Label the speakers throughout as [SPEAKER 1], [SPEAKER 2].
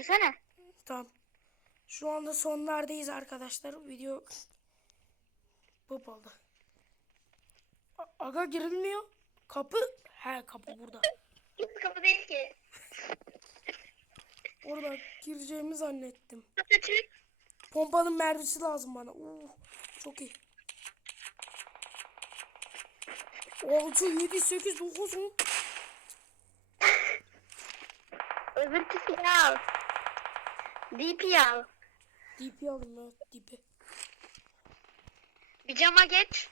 [SPEAKER 1] Yürüsene.
[SPEAKER 2] Tamam. Şu anda sonlardayız arkadaşlar. Video bu oldu. A- Aga girilmiyor. Kapı. He kapı burada.
[SPEAKER 1] Kapı değil ki.
[SPEAKER 2] Orada gireceğimi zannettim. Pompanın mermisi lazım bana. Oo, çok iyi. 6, 7, 8, 9, 10.
[SPEAKER 1] Öbürküsü al. DP al.
[SPEAKER 2] DP aldım ya. DP.
[SPEAKER 1] Bir cama geç.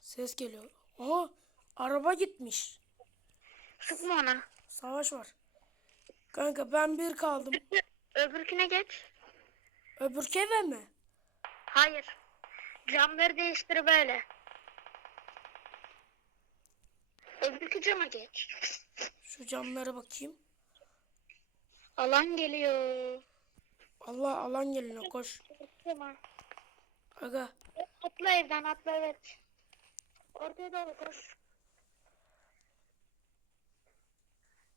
[SPEAKER 2] Ses geliyor. Aha araba gitmiş.
[SPEAKER 1] Sıkma ona.
[SPEAKER 2] Savaş var. Kanka ben bir kaldım.
[SPEAKER 1] Öbürküne geç.
[SPEAKER 2] Öbür eve mi?
[SPEAKER 1] Hayır. Camları değiştir böyle. Öbürkü cama geç.
[SPEAKER 2] Şu camlara bakayım.
[SPEAKER 1] Alan geliyor.
[SPEAKER 2] Allah alan geliyor koş.
[SPEAKER 1] Tamam.
[SPEAKER 2] Aga
[SPEAKER 1] Atla evden atla evet. Ortaya doğru koş.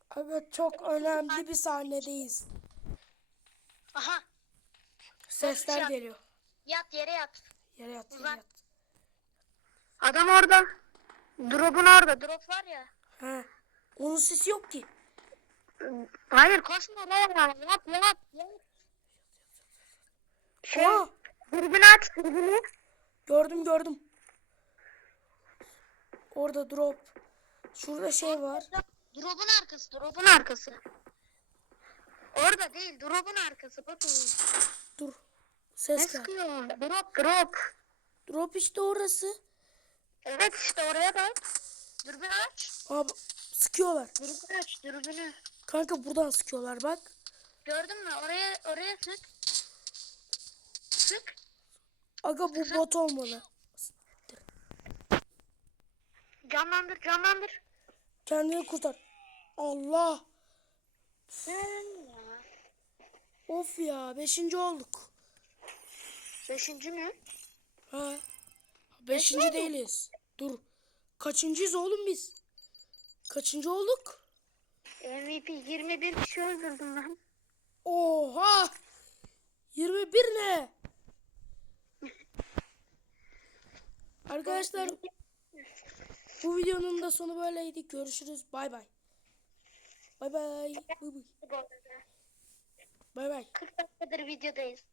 [SPEAKER 2] aga çok önemli bir sahnedeyiz.
[SPEAKER 1] Aha.
[SPEAKER 2] Sesler
[SPEAKER 1] Yat.
[SPEAKER 2] geliyor.
[SPEAKER 1] Yat yere yat.
[SPEAKER 2] Yere yat yere yat.
[SPEAKER 1] Adam orada. Drop'un orada. Drop var ya.
[SPEAKER 2] He. Onun sesi yok ki.
[SPEAKER 1] Hayır koşma lan. Yat yat yat. Şey,
[SPEAKER 2] Aa,
[SPEAKER 1] dürbünü aç dürbünü.
[SPEAKER 2] gördüm gördüm. Orada drop. Şurada şey var.
[SPEAKER 1] Drop'un arkası, drop'un arkası. Orada değil, drop'un arkası. Bakın.
[SPEAKER 2] Dur.
[SPEAKER 1] Ne
[SPEAKER 2] Ses gel.
[SPEAKER 1] sıkıyor? Drop, drop.
[SPEAKER 2] Drop işte orası.
[SPEAKER 1] Evet işte oraya bak. Dürbünü aç.
[SPEAKER 2] Abi sıkıyorlar.
[SPEAKER 1] Dürbünü aç, dürbünü.
[SPEAKER 2] Kanka buradan sıkıyorlar bak.
[SPEAKER 1] Gördün mü? Oraya, oraya sık. Sık.
[SPEAKER 2] Aga bu bot olmalı.
[SPEAKER 1] Canlandır, canlandır.
[SPEAKER 2] Kendini kurtar. Allah. Of ya. Beşinci olduk.
[SPEAKER 1] Beşinci mi?
[SPEAKER 2] Ha. Beşinci değiliz. Dur. Kaçıncıyız oğlum biz? Kaçıncı olduk?
[SPEAKER 1] MVP 21 kişi öldürdüm ben.
[SPEAKER 2] Oha. 21 ne? Arkadaşlar bu videonun da sonu böyleydi. Görüşürüz. Bay bay. Bay bay. Bay bay. Bay bay.
[SPEAKER 1] 40 dakikadır videodayız.